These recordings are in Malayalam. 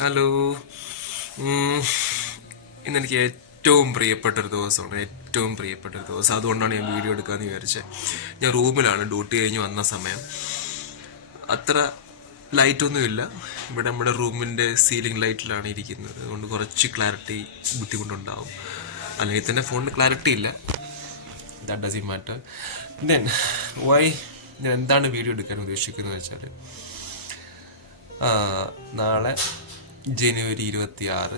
ഹലോ. ഇന്നെനിക്ക് ഏറ്റവും പ്രിയപ്പെട്ടൊരു ദിവസമാണ്, ഏറ്റവും പ്രിയപ്പെട്ടൊരു ദിവസം. അതുകൊണ്ടാണ് ഞാൻ വീഡിയോ എടുക്കാമെന്ന് വിചാരിച്ചത്. ഞാൻ റൂമിലാണ്, ഡ്യൂട്ടി കഴിഞ്ഞ് വന്ന സമയം. അത്ര ലൈറ്റൊന്നുമില്ല ഇവിടെ. നമ്മുടെ റൂമിൻ്റെ സീലിംഗ് ലൈറ്റിലാണ് ഇരിക്കുന്നത്. അതുകൊണ്ട് കുറച്ച് ക്ലാരിറ്റി ബുദ്ധിമുട്ടുണ്ടാവും. അല്ലെങ്കിൽ തന്നെ ഫോണിന് ക്ലാരിറ്റി ഇല്ല. That doesn't matter. Then why ഞാൻ എന്താണ് വീഡിയോ എടുക്കാൻ ഉദ്ദേശിക്കുന്നത് വെച്ചാൽ, നാളെ ജനുവരി 26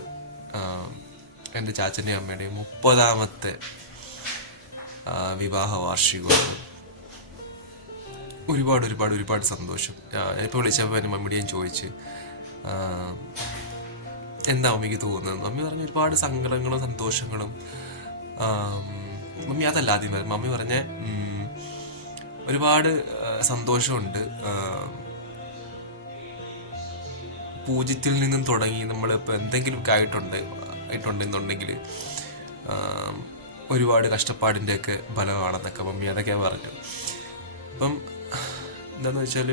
എൻ്റെ ചാച്ചൻ്റെയും അമ്മയുടെയും 30ാമത്തെ വിവാഹ വാർഷികമാണ്. ഒരുപാട് ഒരുപാട് ഒരുപാട് സന്തോഷം. ഇപ്പോൾ വിളിച്ചപ്പോൾ എൻ്റെ മമ്മിയുടെയും ചോദിച്ച് എന്താ മമ്മിക്ക് തോന്നുന്നത്. മമ്മി പറഞ്ഞ ഒരുപാട് സങ്കടങ്ങളും സന്തോഷങ്ങളും. മമ്മി അതല്ല ആദ്യം പറഞ്ഞു. മമ്മി പറഞ്ഞ ഒരുപാട് സന്തോഷമുണ്ട്. പൂജ്യത്തിൽ നിന്നും തുടങ്ങി നമ്മളിപ്പോൾ എന്തെങ്കിലുമൊക്കെ ആയിട്ടുണ്ടെന്നുണ്ടെങ്കിൽ ഒരുപാട് കഷ്ടപ്പാടിൻ്റെയൊക്കെ ഫലമാണെന്നൊക്കെ മമ്മി അതൊക്കെ പറഞ്ഞു. അപ്പം എന്താണെന്ന് വെച്ചാൽ,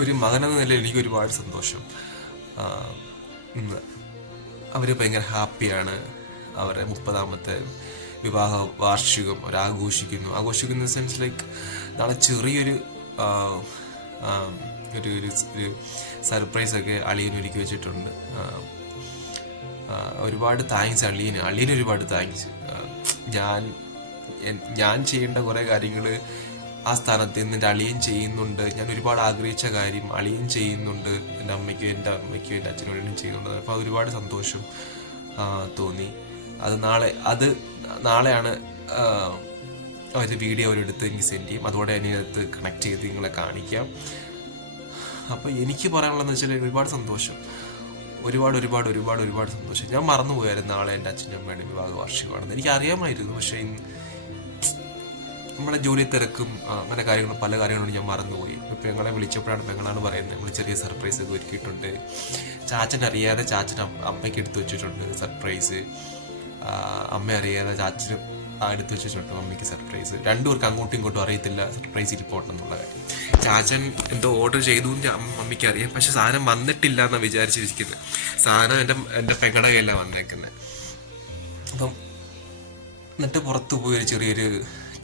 ഒരു മകനെന്ന നിലയിൽ എനിക്ക് ഒരുപാട് സന്തോഷം. അവർ ഭയങ്കര ഹാപ്പിയാണ്. അവരുടെ 30ാമത്തെ വിവാഹ വാർഷികം ആഘോഷിക്കുന്ന സെൻസ് ലൈക്ക് നാളെ ചെറിയൊരു ഒരു സർപ്രൈസൊക്കെ അളിയൻ ഒരുക്കി വെച്ചിട്ടുണ്ട്. ഒരുപാട് താങ്ക്സ് അളിയന് ഒരുപാട് താങ്ക്സ്. ഞാൻ ചെയ്യേണ്ട കുറേ കാര്യങ്ങൾ ആ സ്ഥാനത്ത് നിന്ന് എൻ്റെ അളിയൻ ചെയ്യുന്നുണ്ട്. ഞാൻ ഒരുപാട് ആഗ്രഹിച്ച കാര്യം അളിയൻ ചെയ്യുന്നുണ്ട്. എൻ്റെ അമ്മയ്ക്കും എൻ്റെ അച്ഛനും വേണ്ടിയും ചെയ്യുന്നുണ്ട്. അപ്പോൾ അത് ഒരുപാട് സന്തോഷം തോന്നി. അത് നാളെയാണ് അവർ വീഡിയോ അവരെടുത്ത് എനിക്ക് സെൻഡ് ചെയ്യും. അതോടെ അതിനകത്ത് കണക്ട് ചെയ്ത് നിങ്ങളെ കാണിക്കാം. അപ്പോൾ എനിക്ക് പറയാനുള്ളതെന്ന് വെച്ചാൽ, ഒരുപാട് സന്തോഷം, ഒരുപാട് ഒരുപാട് ഒരുപാട് ഒരുപാട് സന്തോഷം. ഞാൻ മറന്നുപോയായിരുന്നു നാളെ എൻ്റെ അച്ഛനും അമ്മയുടെ വിവാഹ വാർഷികമാണെന്ന്. എനിക്ക് അറിയാമായിരുന്നു, പക്ഷേ നമ്മുടെ ജോലി തിരക്കും അങ്ങനെ പല കാര്യങ്ങളും ഞാൻ മറന്നുപോയി. പെങ്ങളെ വിളിച്ചപ്പോഴാണ് പെങ്ങളാണ് പറയുന്നത്, നമ്മൾ ചെറിയ സർപ്രൈസ് ഒക്കെ ഒരുക്കിയിട്ടുണ്ട്. ചാച്ചൻ അറിയാതെ ചാച്ചൻ അമ്മയ്ക്ക് എടുത്തു വെച്ചിട്ടുണ്ട് സർപ്രൈസ്. അമ്മ അറിയാതെ ചാച്ചന് എടുത്തു വെച്ചിട്ടുണ്ട് മമ്മിക്ക് സർപ്രൈസ്. രണ്ടുപേർക്ക് അങ്ങോട്ടും ഇങ്ങോട്ടും അറിയത്തില്ല സർപ്രൈസ് ഇരിപ്പോട്ടെന്നുള്ള കാര്യം. ചാച്ചൻ എന്തോ ഓർഡർ ചെയ്തു മമ്മിക്ക് അറിയാം, പക്ഷെ സാധനം വന്നിട്ടില്ല എന്നാണ് വിചാരിച്ചിരിക്കുന്നത്. സാധനം എൻ്റെ പെങ്ങളുടെ കയ്യിലാണ് വന്നേക്കുന്നത്. അപ്പം എന്നിട്ട് പുറത്ത് പോയി ഒരു ചെറിയൊരു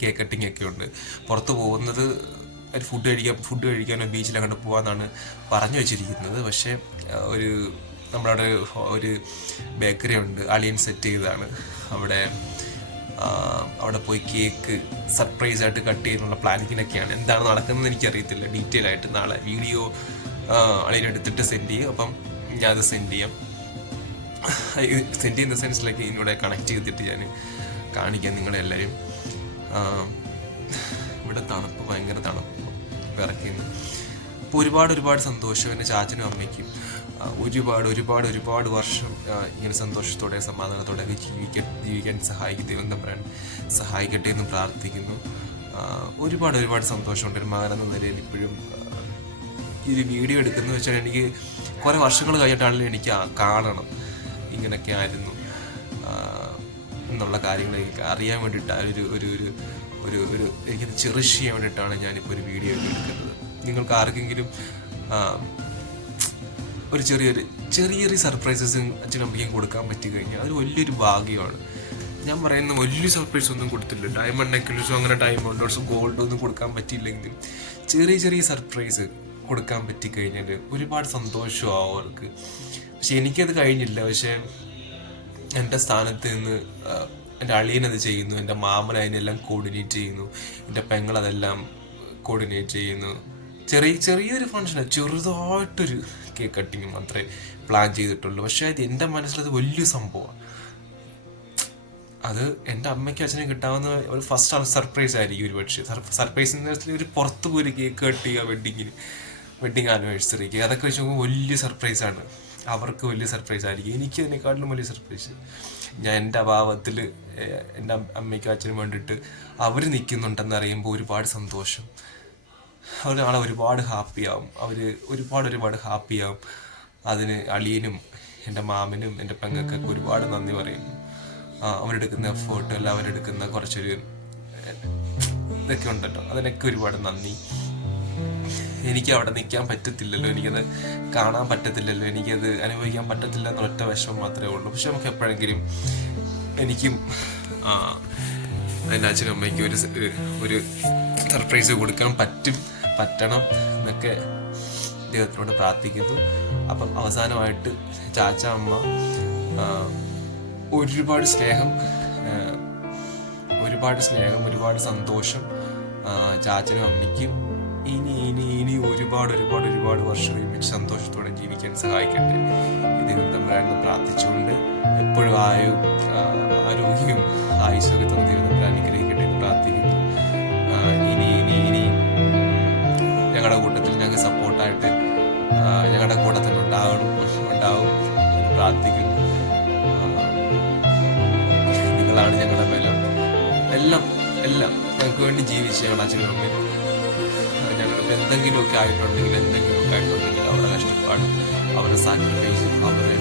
കേക്ക് കട്ടിങ് ഒക്കെ ഉണ്ട്. പുറത്ത് പോകുന്നത് ഫുഡ് കഴിക്കാനോ ബീച്ചിൽ അങ്ങോട്ട് പോകാമെന്നാണ് പറഞ്ഞു വെച്ചിരിക്കുന്നത്. പക്ഷേ നമ്മളവിടെ ഒരു ബേക്കറി ഉണ്ട്, അളിയൻ സെറ്റ് ചെയ്തതാണ്. അവിടെ പോയി കേക്ക് സർപ്രൈസ് ആയിട്ട് കട്ട് ചെയ്യുന്നുള്ള പ്ലാനിങ്ങിനൊക്കെയാണ്. എന്താണ് നടക്കുന്നത് എനിക്കറിയത്തില്ല. ഡീറ്റെയിൽ ആയിട്ട് നാളെ വീഡിയോ അളിയനെടുത്തിട്ട് സെൻഡ് ചെയ്യും. അപ്പം ഞാനത് സെൻഡ് ചെയ്യുന്ന സെൻസിലേക്ക് ഇതിനോടെ കണക്ട് ചെയ്തിട്ട് ഞാൻ കാണിക്കാം നിങ്ങളെല്ലാവരും. ഇവിടെ തണുപ്പ്, ഭയങ്കര തണുപ്പ് വിറയ്ക്കുന്നു. അപ്പോൾ ഒരുപാട് സന്തോഷം. എൻ്റെ ചാച്ചനും അമ്മയ്ക്കും ഒരുപാട് വർഷം ഇങ്ങനെ സന്തോഷത്തോടെ സമാധാനത്തോടെ ജീവിക്കാൻ ദൈവം തമ്പുരാൻ സഹായിക്കട്ടെ എന്ന് പ്രാർത്ഥിക്കുന്നു. ഒരുപാട് സന്തോഷമുണ്ട്. ഒരു മകനെന്ന നിലയിൽ ഇപ്പോഴും ഈ ഒരു വീഡിയോ എടുക്കുന്നത് വെച്ചാൽ, എനിക്ക് കുറേ വർഷങ്ങൾ കഴിഞ്ഞിട്ടാണെങ്കിലും എനിക്ക് കാണണം ഇങ്ങനെയൊക്കെ ആയിരുന്നു എന്നുള്ള കാര്യങ്ങൾ എനിക്ക് അറിയാൻ വേണ്ടിയിട്ട് ഒരു എനിക്കത് ചെറിഷ് ചെയ്യാൻ വേണ്ടിയിട്ടാണ് ഞാനിപ്പോൾ ഒരു വീഡിയോ ഒക്കെ എടുക്കുന്നത്. നിങ്ങൾക്ക് ആർക്കെങ്കിലും ഒരു ചെറിയ സർപ്രൈസസ് അച്ഛനും അമ്മയ്ക്കും കൊടുക്കാൻ പറ്റി കഴിഞ്ഞാൽ അത് വലിയൊരു ഭാഗ്യമാണ്. ഞാൻ പറയുന്ന വലിയ സർപ്രൈസ് ഒന്നും കൊടുത്തില്ല. ഡയമണ്ട് നെക്ലസോ അങ്ങനെ ഡയമണ്ടോസോ ഗോൾഡോ ഒന്നും കൊടുക്കാൻ പറ്റിയില്ലെങ്കിലും ചെറിയ സർപ്രൈസ് കൊടുക്കാൻ പറ്റിക്കഴിഞ്ഞാൽ ഒരുപാട് സന്തോഷമാവും അവർക്ക്. പക്ഷെ എനിക്കത് കഴിഞ്ഞില്ല. പക്ഷെ എൻ്റെ സ്ഥാനത്ത് നിന്ന് എൻ്റെ അളിയനത് ചെയ്യുന്നു, എൻ്റെ മാമൻ അതിനെല്ലാം കോർഡിനേറ്റ് ചെയ്യുന്നു, എൻ്റെ പെങ്ങളതെല്ലാം കോർഡിനേറ്റ് ചെയ്യുന്നു. ചെറിയൊരു ഫംഗ്ഷൻ, ചെറുതായിട്ടൊരു കേക്ക് കട്ടിങ് മാത്രമേ പ്ലാൻ ചെയ്തിട്ടുള്ളൂ. പക്ഷെ അത് എൻ്റെ മനസ്സിലത് വലിയ സംഭവമാണ്. അത് എൻ്റെ അമ്മയ്ക്കും അച്ഛനും കിട്ടാവുന്ന ഒരു ഫസ്റ്റ് സർപ്രൈസ് ആയിരിക്കും. ഒരുപക്ഷെ സർപ്രൈസ് എന്ന് വെച്ചാൽ ഒരു പുറത്ത് പോയി കേക്ക് കട്ട് ചെയ്യുക, വെഡിങ് ആനിവേഴ്സറിക്ക്, അതൊക്കെ വെച്ച് നോക്കുമ്പോൾ വലിയ സർപ്രൈസാണ്. അവർക്ക് വലിയ സർപ്രൈസ് ആയിരിക്കും. എനിക്ക് അതിനേക്കാട്ടിലും വലിയ സർപ്രൈസ് ഞാൻ എൻ്റെ അഭാവത്തിൽ എൻ്റെ അമ്മയ്ക്കും അച്ഛനും വേണ്ടിയിട്ട് അവർ നിൽക്കുന്നുണ്ടെന്ന് അറിയുമ്പോൾ ഒരുപാട് സന്തോഷം. അവർ നാളെ ഒരുപാട് ഹാപ്പിയാവും. ഒരുപാട് ഹാപ്പിയാവും. അതിന് അളിയനും എൻ്റെ മാമനും എൻ്റെ പെങ്ങൾക്കൊക്കെ ഒരുപാട് നന്ദി പറയുന്നു. അവരെടുക്കുന്ന എഫേർട്ട്, എല്ലാം അവരെടുക്കുന്ന കുറച്ചൊരു ഇതൊക്കെ ഉണ്ടല്ലോ, അതിനൊക്കെ ഒരുപാട് നന്ദി. എനിക്ക് അവിടെ നിൽക്കാൻ പറ്റത്തില്ലല്ലോ, എനിക്കത് കാണാൻ പറ്റത്തില്ലല്ലോ, എനിക്കത് അനുഭവിക്കാൻ പറ്റത്തില്ല എന്നൊറ്റ വിഷമം മാത്രമേ ഉള്ളൂ. പക്ഷെ നമുക്ക് എപ്പോഴെങ്കിലും എനിക്കും എൻ്റെ അച്ഛനും അമ്മയ്ക്കും ഒരു സർപ്രൈസ് കൊടുക്കാൻ പറ്റണം എന്നൊക്കെ ദൈവത്തിനോട് പ്രാർത്ഥിക്കുന്നു. അപ്പം അവസാനമായിട്ട് ചാച്ച അമ്മ ഒരുപാട് സ്നേഹം, ഒരുപാട് സന്തോഷം ചാച്ചനും അമ്മയ്ക്കും. ഇനി ഒരുപാട് വർഷം ഒരുമിച്ച് സന്തോഷത്തോടെ ജീവിക്കാൻ സഹായിക്കട്ടെ. ദൈവം തമ്പുരാനെ പ്രാർത്ഥിച്ചുകൊണ്ട് എപ്പോഴും ആരോഗ്യവും ആയുസ്സൊക്കെ തന്ന ദൈവം തമ്പുരാൻ അനുഗ്രഹിക്കട്ടെ എന്ന് പ്രാർത്ഥിക്കുന്നു. ഇനി ഞങ്ങളുടെ കൂട്ടത്തിൽ ഞങ്ങൾക്ക് സപ്പോർട്ടായിട്ട് ഞങ്ങളുടെ കൂടെ തന്നെ ഉണ്ടാവും എന്ന് പ്രാർത്ഥിക്കുന്നു. നിങ്ങളാണ് ഞങ്ങളുടെ ബലം. എല്ലാം ഞങ്ങൾക്ക് വേണ്ടി ജീവിച്ച് ഞങ്ങളുടെ അച്ഛനും അമ്മയും ഞങ്ങൾക്ക് എന്തെങ്കിലുമൊക്കെ ആയിട്ടുണ്ടെങ്കിൽ അവരുടെ കഷ്ടപ്പാടും അവരുടെ സാക്രിഫൈസും അവരെ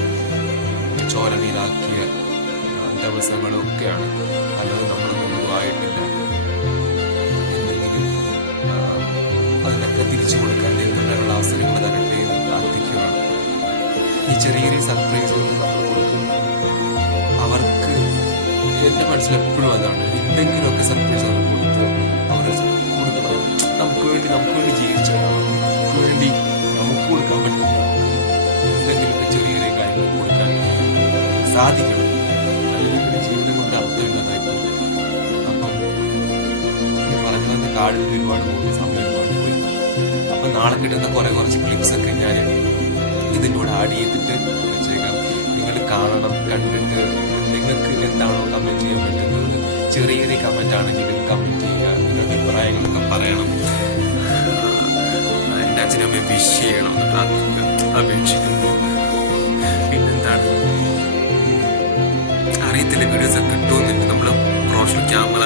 ചോര നീരാക്കിയ ദിവസങ്ങളും ഒക്കെയാണ്. അല്ലാതെ നമ്മളൊന്നും ആയിട്ടില്ല. എന്തെങ്കിലും അതിനൊക്കെ തിരിച്ചു കൊടുക്കാൻ ദൈവത്തിനുള്ള അവസരങ്ങൾ തരട്ടെ എന്ന് പ്രാർത്ഥിക്കുകയാണ്. ഈ ചെറിയ സർപ്രൈസുകൾ നമ്മൾ കൊടുക്കുന്നു. അവർക്ക് എൻ്റെ മനസ്സിലെപ്പോഴും അതാണ്, എന്തെങ്കിലുമൊക്കെ സർപ്രൈസ് അവർ കൊടുത്ത് അവരെ കൊടുക്കണം. നമുക്ക് വേണ്ടി ജീവിച്ചാൽ നമുക്ക് വേണ്ടി നമുക്ക് കൊടുക്കാൻ പറ്റുന്ന എന്തെങ്കിലുമൊക്കെ ചെറിയ കാര്യങ്ങൾ കൊടുക്കാൻ സാധിക്കണം. അല്ലെങ്കിൽ ജീവിതം കൊണ്ട് അർത്ഥമില്ലാതായിപ്പോൾ. അപ്പം പറഞ്ഞത് കാടിൽ ഒരുപാട് പോയി, സമയം ഒരുപാട് പോയി. അപ്പം നാളെ കിട്ടുന്ന കുറച്ച് ക്ലിപ്സൊക്കെ ഞാൻ ഇതിലൂടെ ആഡ് ചെയ്തിട്ട് വെച്ചേക്കാം. നിങ്ങൾ കാണണം. കണ്ടിട്ട് നിങ്ങൾക്ക് എന്താണോ കമൻറ്റ് ചെയ്യാൻ പറ്റുന്നത്, ചെറിയ കമൻ്റ് ആണെങ്കിലും കമൻറ്റ് ചെയ്യുക. നിങ്ങളുടെ അഭിപ്രായങ്ങളൊക്കെ പറയണം. എൻ്റെ അച്ഛനമ്മയെ വിഷ് ചെയ്യണമെന്ന് അപേക്ഷിക്കുന്നു. പിന്നെന്താണ് അറിയത്തില്ല, വീഡിയോസ് ഒക്കെ കിട്ടുമെന്നില്ല. നമ്മൾ പ്രൊഫഷണൽ ക്യാമറ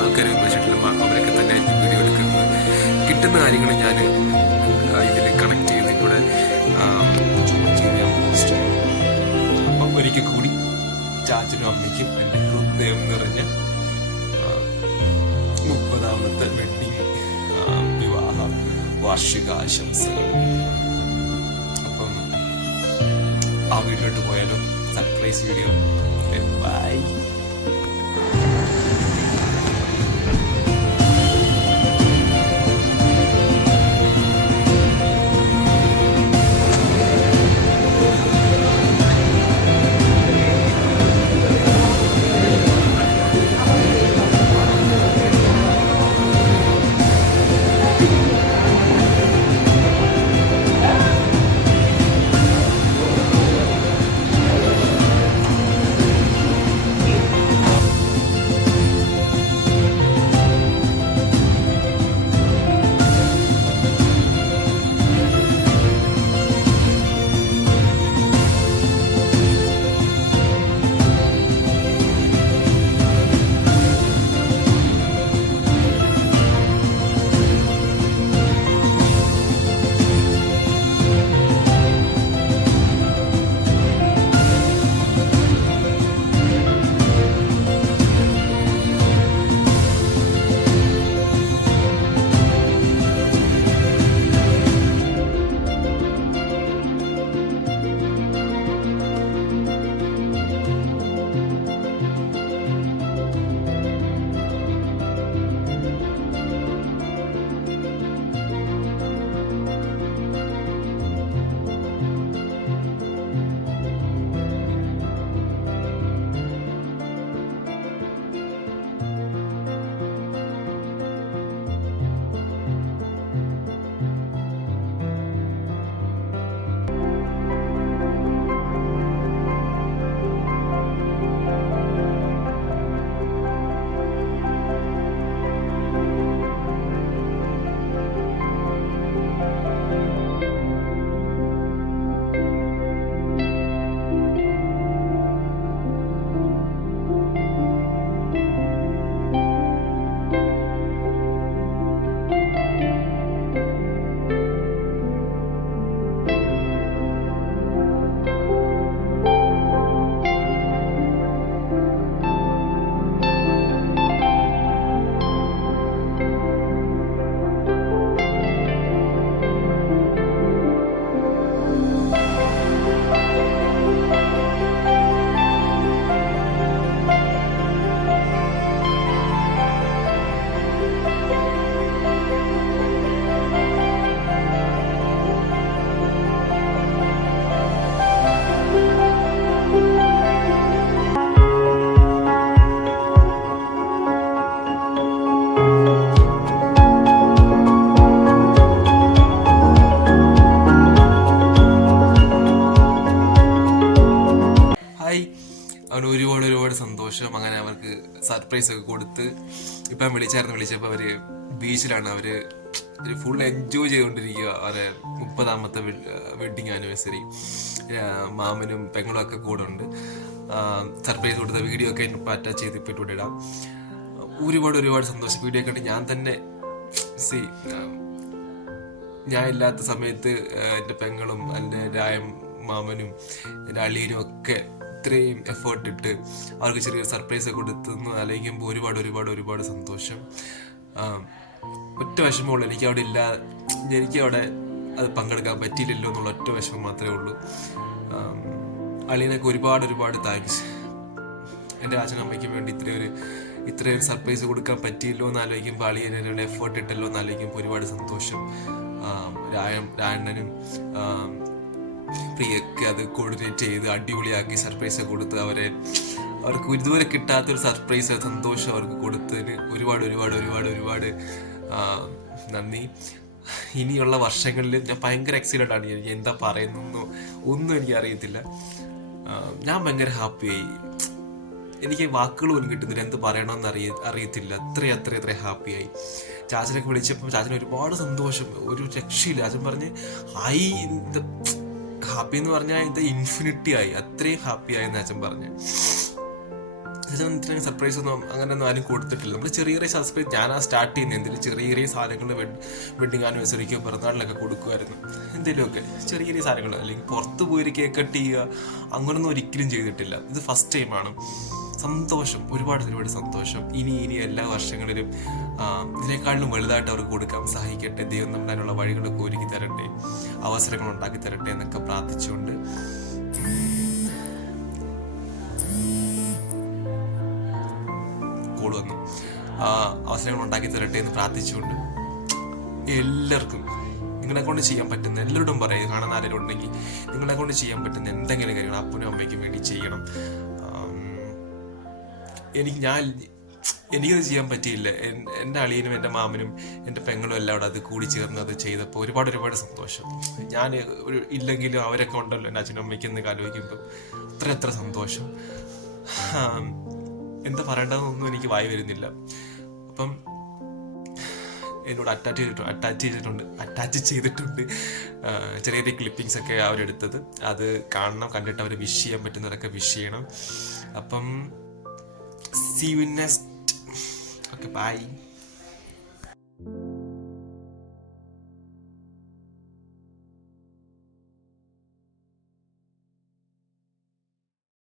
ആൾക്കാർ വെച്ചിട്ടില്ല, അവരൊക്കെ തന്നെ വീഡിയോ എടുക്കുന്നത്. കിട്ടുന്ന കാര്യങ്ങൾ ഞാൻ ഇതിൽ കണക്ട് ചെയ്ത് ഇവിടെ ഞാൻ പോസ്റ്റ് ചെയ്യും. അപ്പം ഒരിക്കൽ കൂടി ചാച്ചനും അമ്മയ്ക്കും എൻ്റെ ഹൃദയം നിറഞ്ഞ 30ാമത്തെ വെഡിങ് വിവാഹ വാർഷികാശംസകൾ. അപ്പം ആ വീഡിയോട്ട് പോയാലോ? Surprise video. ബൈ. സന്തോഷം. അങ്ങനെ അവർക്ക് സർപ്രൈസ് ഒക്കെ കൊടുത്ത് ഇപ്പം വിളിച്ചപ്പോൾ അവര് ബീച്ചിലാണ്, അവര് ഫുൾ എൻജോയ് ചെയ്തുകൊണ്ടിരിക്കുക. അവരെ 30ാമത്തെ വെഡിങ് ആനിവേഴ്സറി. മാമനും പെങ്ങളും ഒക്കെ കൂടെ ഉണ്ട്. സർപ്രൈസ് കൊടുത്ത വീഡിയോ ഒക്കെ ഇപ്പം അറ്റാച്ച് ചെയ്ത് ഇപ്പം ഇവിടെ ഇടാം. ഒരുപാട് സന്തോഷം. വീഡിയോ കണ്ട് ഞാൻ തന്നെ ഞാൻ ഇല്ലാത്ത സമയത്ത് എൻ്റെ പെങ്ങളും എൻ്റെ മാമനും എൻ്റെ അളിയനും ഒക്കെ ഇത്രയും എഫേർട്ട് ഇട്ട് അവർക്ക് ചെറിയൊരു സർപ്രൈസ് കൊടുത്തെന്ന് ആലോചിക്കുമ്പോൾ ഒരുപാട് സന്തോഷം. ഒറ്റ വിഷമമുള്ളൂ, എനിക്കവിടെ അത് പങ്കെടുക്കാൻ പറ്റിയില്ലല്ലോ എന്നുള്ള ഒറ്റ വിഷമം മാത്രമേ ഉള്ളൂ. അളിയനൊക്കെ ഒരുപാട് താങ്ക്സ്. എൻ്റെ അച്ഛനമ്മയ്ക്കും വേണ്ടി ഇത്രയൊരു സർപ്രൈസ് കൊടുക്കാൻ പറ്റിയല്ലോ എന്ന് ആലോചിക്കുമ്പോൾ, അളിയനോട് എഫേർട്ട് ഇട്ടല്ലോ എന്ന് ആലോചിക്കുമ്പോൾ ഒരുപാട് സന്തോഷം. രായണ്ണനും പ്രിയൊക്കെ അത് കോർഡിനേറ്റ് ചെയ്ത് അടിപൊളിയാക്കി സർപ്രൈസ് കൊടുത്ത് അവർക്ക് ഇതുവരെ കിട്ടാത്തൊരു സർപ്രൈസ് സന്തോഷം അവർക്ക് കൊടുത്തതിന് ഒരുപാട് നന്ദി. ഇനിയുള്ള വർഷങ്ങളിൽ ഞാൻ ഭയങ്കര എക്സൈറ്റഡ് ആണ്. എനിക്ക് എന്താ പറയുന്നൊന്നും ഒന്നും എനിക്ക് അറിയത്തില്ല. ഞാൻ ഭയങ്കര ഹാപ്പിയായി. എനിക്ക് വാക്കുകൾ പോലും കിട്ടുന്നില്ല, എന്ത് പറയണമെന്ന് അറിയത്തില്ല. അത്ര ഹാപ്പിയായി. ചാച്ചനൊക്കെ വിളിച്ചപ്പോൾ ചാച്ചന് ഒരുപാട് സന്തോഷം, ഒരു രക്ഷയില്ല. ചാച്ചൻ പറഞ്ഞ് ഹാപ്പി എന്ന് പറഞ്ഞാൽ ഇത് ഇൻഫിനിറ്റി ആയി, അത്രയും ഹാപ്പി ആയി എന്ന് അച്ഛൻ പറഞ്ഞു. അച്ഛൻ ഇത്രയും സർപ്രൈസ് ഒന്നും അങ്ങനെയൊന്നും ആരും കൊടുത്തിട്ടില്ല. നമ്മൾ ചെറിയ സർപ്രൈസ് ഞാനാ സ്റ്റാർട്ട് ചെയ്യുന്നത്. എന്തെങ്കിലും ചെറിയ സാധനങ്ങൾ വെഡിങ് ആനിവേഴ്സറിക്കോ പിറന്നാളിലൊക്കെ കൊടുക്കുമായിരുന്നു. എന്തെങ്കിലുമൊക്കെ ചെറിയ സാധനങ്ങൾ, അല്ലെങ്കിൽ പുറത്ത് പോയി കേക്ക് കട്ട് ചെയ്യുക അങ്ങനൊന്നും ഒരിക്കലും ചെയ്തിട്ടില്ല. ഇത് ഫസ്റ്റ് ടൈമാണ്. സന്തോഷം, ഒരുപാട് സന്തോഷം. ഇനി എല്ലാ വർഷങ്ങളിലും ഇതിനേക്കാളും വലുതായിട്ട് അവർക്ക് കൊടുക്കാൻ സഹായിക്കട്ടെ. ദൈവം നമ്മൾ അതിനുള്ള വഴികളൊക്കെ ഒരുക്കി തരട്ടെ, അവസരങ്ങൾ ഉണ്ടാക്കി തരട്ടെ എന്നൊക്കെ പ്രാർത്ഥിച്ചുകൊണ്ട് വന്നു അവസരങ്ങൾ ഉണ്ടാക്കി തരട്ടെ എന്ന് പ്രാർത്ഥിച്ചുകൊണ്ട് എല്ലാവർക്കും നിങ്ങളെ കൊണ്ട് ചെയ്യാൻ പറ്റുന്ന എല്ലാവരോടും പറയും, കാണാൻ ആരെങ്കിലും ഉണ്ടെങ്കിൽ നിങ്ങളെ കൊണ്ട് ചെയ്യാൻ പറ്റുന്ന എന്തെങ്കിലും കാര്യങ്ങൾ അപ്പനും അമ്മയ്ക്കും വേണ്ടി ചെയ്യണം. എനിക്കത് ചെയ്യാൻ പറ്റിയില്ല. എൻ്റെ അളിയനും എൻ്റെ മാമനും എൻ്റെ പെങ്ങളും എല്ലാം അവിടെ അത് കൂടി ചേർന്ന് അത് ചെയ്തപ്പോൾ ഒരുപാട് സന്തോഷം. ഞാൻ ഇല്ലെങ്കിലും അവരൊക്കെ ഉണ്ടല്ലോ എൻ്റെ അച്ഛനും അമ്മയ്ക്കും എന്നൊക്കെ ആലോചിക്കുമ്പോൾ അത്ര സന്തോഷം. എന്താ പറയേണ്ടതെന്നൊന്നും എനിക്ക് വായി വരുന്നില്ല. അപ്പം എന്നോട് അറ്റാച്ച് ചെയ്തിട്ടുണ്ട് ചെറിയ ക്ലിപ്പിങ്സ് ഒക്കെ അവരെടുത്തത്. അത് കാണണം, കണ്ടിട്ട് അവരെ വിഷ് ചെയ്യാൻ പറ്റുന്നവരൊക്കെ വിഷ് ചെയ്യണം. അപ്പം see you next. Okay, bye.